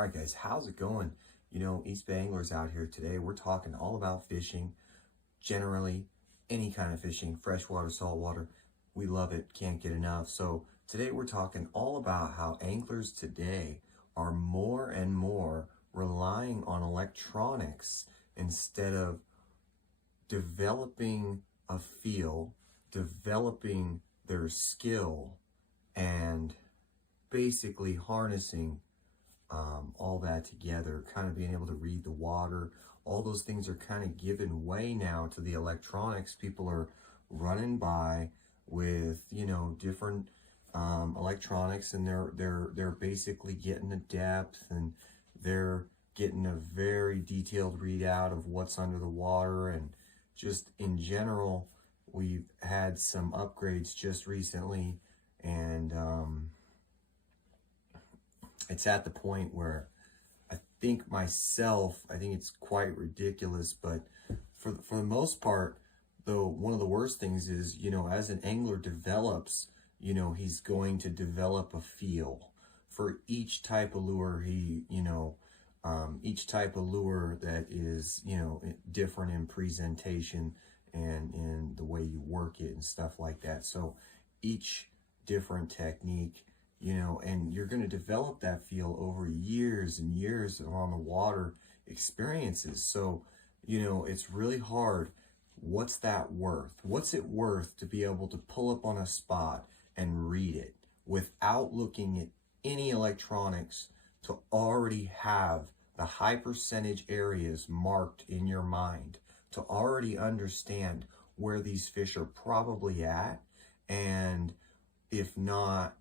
Alright guys, how's it going? Eastbayanglers out here today. We're talking all about fishing, generally any kind of fishing, freshwater, saltwater. We love it, can't get enough. So today we're talking all about how anglers today are more and more relying on electronics instead of developing a feel, developing their skill, and basically harnessing all that together, kind of being able to read the water. All those things are kind of giving way now to the electronics. People are running by with, different electronics, and they're basically getting a depth, and they're getting a very detailed readout of what's under the water. And just in general, we've had some upgrades just recently, and it's at the point where I think it's quite ridiculous, but for the most part, though, one of the worst things is, as an angler develops, he's going to develop a feel for each type of lure. Each type of lure that is, different in presentation and in the way you work it and stuff like that. So each different technique, and you're going to develop that feel over years and years of on the water experiences. So, it's really hard. What's that worth? What's it worth to be able to pull up on a spot and read it without looking at any electronics, to already have the high percentage areas marked in your mind, to already understand where these fish are probably at, and if not,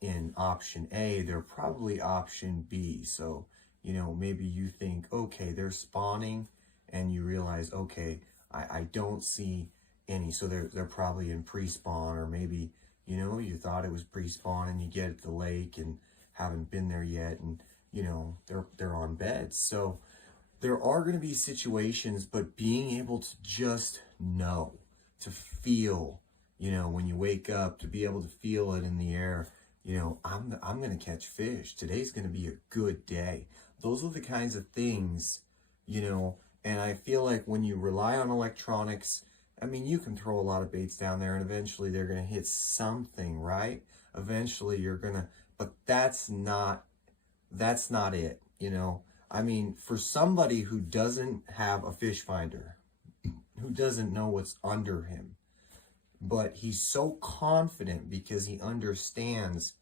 in option A, they're probably option B. So, maybe you think, okay, they're spawning, and you realize, okay, I don't see any. So they're probably in pre-spawn, or maybe, you thought it was pre-spawn and you get at the lake and haven't been there yet, and, they're on beds. So there are going to be situations, but being able to just know, to feel, when you wake up, to be able to feel it in the air, I'm going to catch fish. Today's going to be a good day. Those are the kinds of things, and I feel like when you rely on electronics, you can throw a lot of baits down there and eventually they're going to hit something, right? Eventually you're going to, but that's not it, for somebody who doesn't have a fish finder, who doesn't know what's under him, but he's so confident because he understands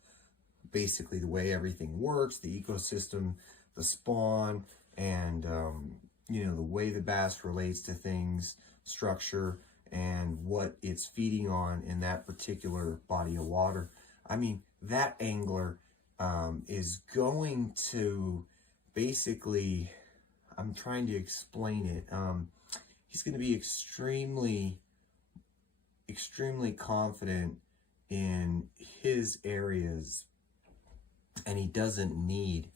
basically the way everything works, the ecosystem, the spawn, and, the way the bass relates to things, structure, and what it's feeding on in that particular body of water. That angler is going to basically, I'm trying to explain it, he's going to be extremely confident in his areas, and he doesn't need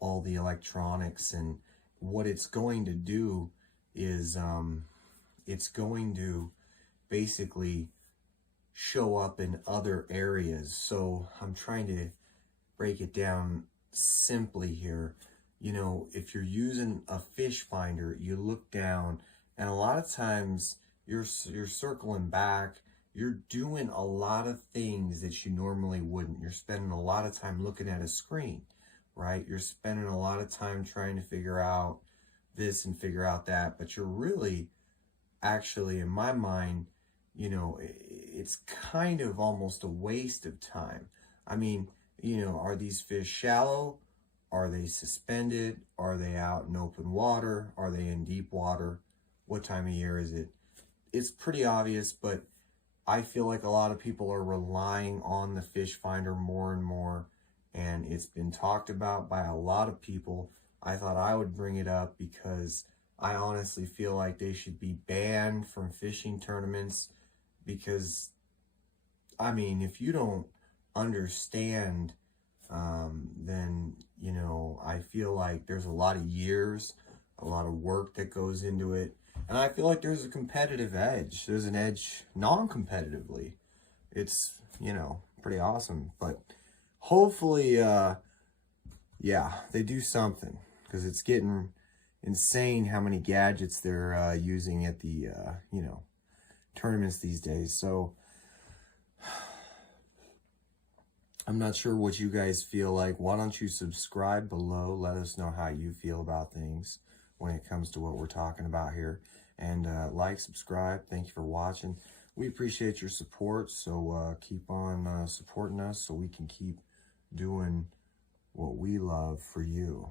all the electronics. And what it's going to do is it's going to basically show up in other areas. So I'm trying to break it down simply here. If you're using a fish finder, you look down, and a lot of times you're circling back, you're doing a lot of things that you normally wouldn't. You're spending a lot of time looking at a screen, right? You're spending a lot of time trying to figure out this and figure out that, but you're really, actually, in my mind, it's kind of almost a waste of time. Are these fish shallow? Are they suspended? Are they out in open water? Are they in deep water? What time of year is it? It's pretty obvious, but I feel like a lot of people are relying on the fish finder more and more, and it's been talked about by a lot of people. I thought I would bring it up because I honestly feel like they should be banned from fishing tournaments, because, if you don't understand, then, I feel like there's a lot of years, a lot of work that goes into it. And I feel like there's a competitive edge. There's an edge non-competitively. It's, pretty awesome. But hopefully yeah, they do something, because it's getting insane how many gadgets they're using at the, you know, tournaments these days. So I'm not sure what you guys feel like. Why don't you subscribe below? Let us know how you feel about things when it comes to what we're talking about here. And like, subscribe. Thank you for watching. We appreciate your support, so keep on supporting us so we can keep doing what we love for you.